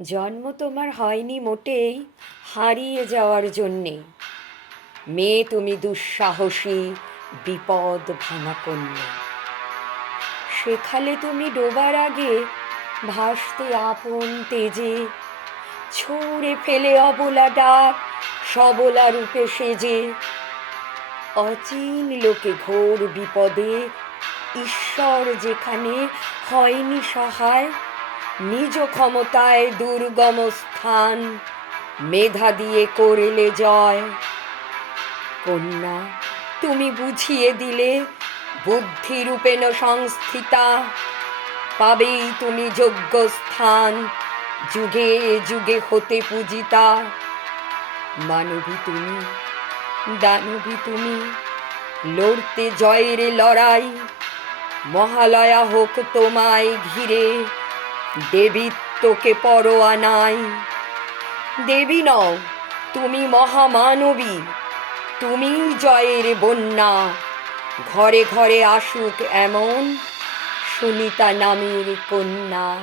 জন্ম তোমার হয়নি মোটেই, হারিয়ে যাওয়ার জন্যে মেয়ে তুমি দুঃসাহসী, বিপদ ভাঙা কন্যা। সেখালে তুমি ডোবার আগে, ভাসতে আপন তেজে। ছুঁড়ে ফেলে অবলা ডাক, সবলা রূপে সেজে। অচিন লোকে ঘোর বিপদে, ঈশ্বর যেখানে হয়নি সহায় নিজ ক্ষমতায় দুর্গম স্থান, মেধা দিয়ে করেলে জয়। কন্যা, তুমি বুঝিয়ে দিলে, বুদ্ধিরূপেণ সংস্থিতা, পাবেই তুমি যোগ্য স্থান, যুগে যুগে হতে পূজিতা। মানবী তুমি, দানবী তুমি, লড়তে জয়ের লড়াই, মহালয়া হোক তোমায় ঘিরে। দেবীত্বকে পরোয়া নাই। দেবী নও, তুমি মহামানবী তুমি জয়ের বন্যা। ঘরে ঘরে আসুক এমন সুনিতা নামের কন্যা।